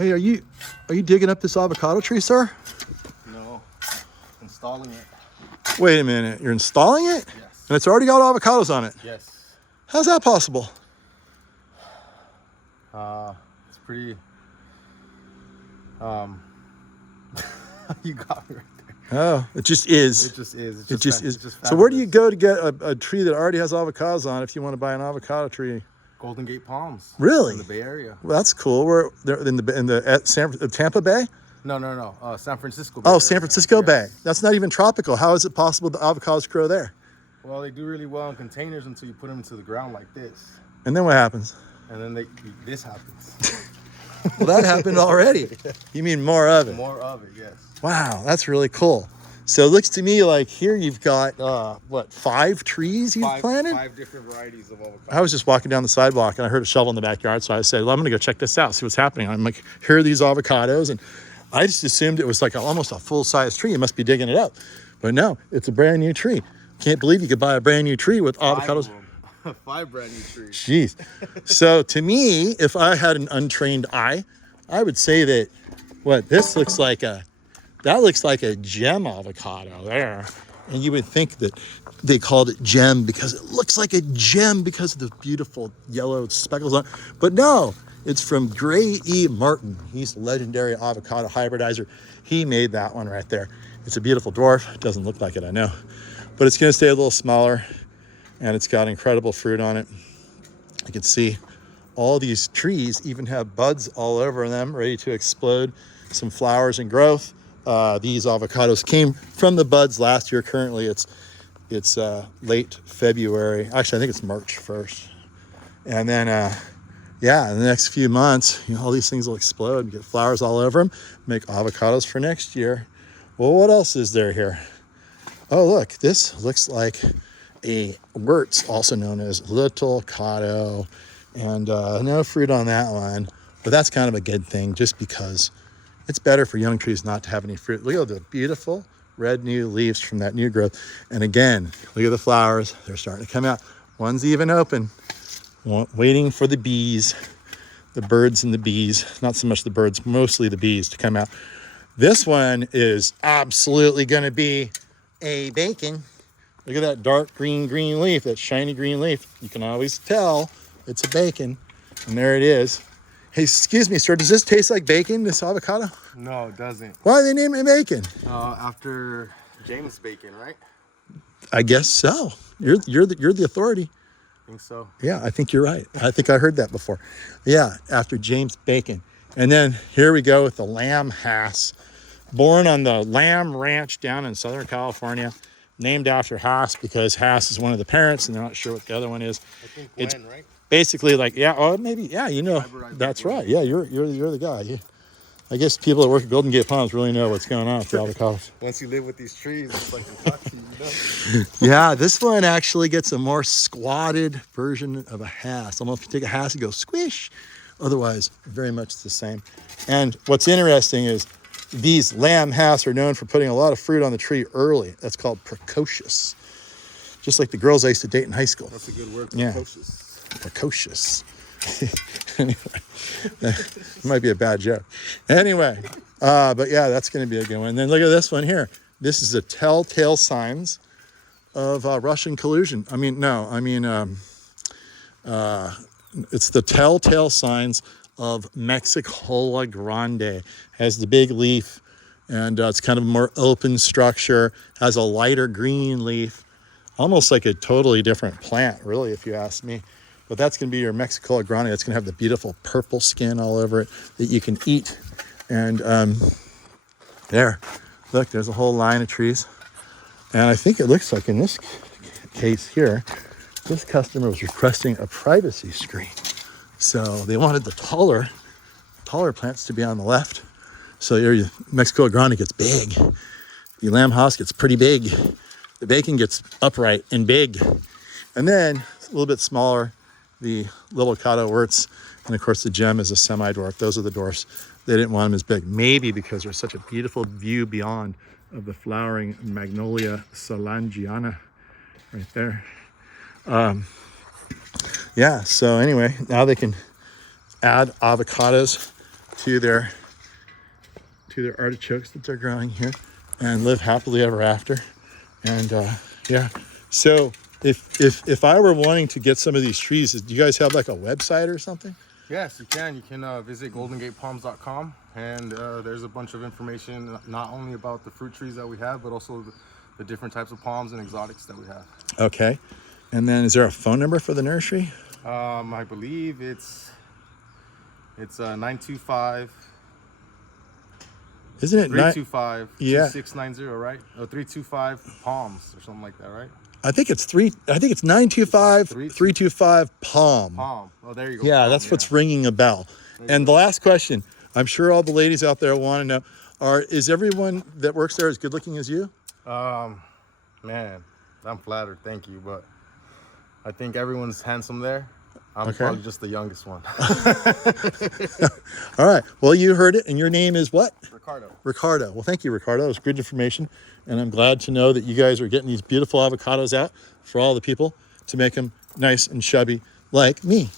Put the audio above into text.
Hey, are you digging up this avocado tree, sir? No, installing it. Wait a minute, you're installing it? Yes. And it's already got avocados on it. Yes. How's that possible? It's pretty. You got me right there. Oh, it just is. It just is. It just is. It's just So where do you fabulous. go to get a tree that already has avocados on it if you want to buy an avocado tree? Golden Gate Palms. Really? In the Bay Area. Well, that's cool. We're there in the at Tampa Bay. No. San Francisco Bay Oh, Area. San Francisco Yes. Bay. That's not even tropical. How is it possible the avocados grow there? Well, they do really well in containers until you put them into the ground like this, And then what happens? and then this happens. Well, that happened already. You mean more of it? More of it, yes. Wow, that's really cool. So it looks to me like here you've got, 5 trees you've planted? 5 different varieties of avocado. I was just walking down the sidewalk and I heard a shovel in the backyard. So I said, well, I'm going to go check this out, see what's happening. I'm like, here are these avocados. And I just assumed it was like almost a full-size tree. You must be digging it up. But no, it's a brand new tree. Can't believe you could buy a brand new tree with avocados. 5 brand new trees. Jeez. So to me, if I had an untrained eye, I would say that this looks like that looks like a gem avocado there. And you would think that they called it gem because it looks like a gem because of the beautiful yellow speckles on it. But no, it's from Gray E. Martin. He's a legendary avocado hybridizer. He made that one right there. It's a beautiful dwarf. It doesn't look like it, I know. But it's gonna stay a little smaller and it's got incredible fruit on it. You can see all these trees even have buds all over them ready to explode, some flowers and growth. These avocados came from the buds last year. Currently it's late February. Actually, I think it's March 1st. And then, in the next few months, all these things will explode and get flowers all over them, make avocados for next year. Well, what else is there here? Oh, look, this looks like a Wirtz, also known as Little Cotto, and no fruit on that one, but that's kind of a good thing just because it's better for young trees not to have any fruit. Look at the beautiful red new leaves from that new growth. And again, look at the flowers. They're starting to come out. One's even open, waiting for the bees, the birds and the bees. Not so much the birds, mostly the bees to come out. This one is absolutely going to be a bacon. Look at that dark green leaf, that shiny green leaf. You can always tell it's a bacon. And there it is. Hey, excuse me, sir, does this taste like bacon, this avocado? No, it doesn't. Why do they name it bacon? After James Bacon, right? I guess so. You're the authority. I think so. Yeah, I think you're right. I think I heard that before. Yeah, after James Bacon. And then here we go with the lamb Hass. Born on the Lamb Ranch down in Southern California. Named after Hass because Hass is one of the parents and they're not sure what the other one is. I think It's Glenn, right? basically like, that's right. Yeah, you're the guy. I guess people that work at Golden Gate Palms really know what's going on with the avocados. Once you live with these trees, it's like you know. Yeah, this one actually gets a more squatted version of a Hass. I don't know if you take a Hass and go squish. Otherwise, very much the same. And what's interesting is these lamb Hass are known for putting a lot of fruit on the tree early. That's called precocious. Just like the girls I used to date in high school. That's a good word, Yeah. precocious. Precocious. Anyway, it might be a bad joke. Anyway, but yeah, that's going to be a good one. And then look at this one here. This is the telltale signs of Russian collusion. It's the telltale signs of Mexicola Grande. Has the big leaf, and it's kind of a more open structure. Has a lighter green leaf, almost like a totally different plant, really, if you ask me. But that's going to be your Mexicola Grande. It's going to have the beautiful purple skin all over it that you can eat. And there, look, there's a whole line of trees. And I think it looks like in this case here, this customer was requesting a privacy screen. So they wanted the taller plants to be on the left. So your Mexicola Grande gets big. The lamb Hass gets pretty big. The bacon gets upright and big. And then a little bit smaller, the Little Cotto Wirtz, and of course the gem is a semi-dwarf. Those are the dwarfs. They didn't want them as big, maybe because there's such a beautiful view beyond of the flowering Magnolia Solangiana right there. Yeah, so anyway, now they can add avocados to their artichokes that they're growing here and live happily ever after. And yeah, so if I were wanting to get some of these trees, do you guys have like a website or something? Yes, you can. You can visit goldengatepalms.com, and there's a bunch of information not only about the fruit trees that we have, but also the different types of palms and exotics that we have. Okay. And then is there a phone number for the nursery? I believe it's 925. Isn't it 325 Yeah. 2690, right? Or 325 palms or something like that, right? I think it's 925 325 palm. Palm. Oh, there you go. Yeah, Palm, that's what's ringing a bell. And the last question, I'm sure all the ladies out there want to know, is everyone that works there as good looking as you? Man, I'm flattered. Thank you, but I think everyone's handsome there. I'm Okay. probably just the youngest one. All right. Well, you heard it. And your name is what? Ricardo. Ricardo. Well, thank you, Ricardo. It was good information. And I'm glad to know that you guys are getting these beautiful avocados out for all the people to make them nice and chubby like me.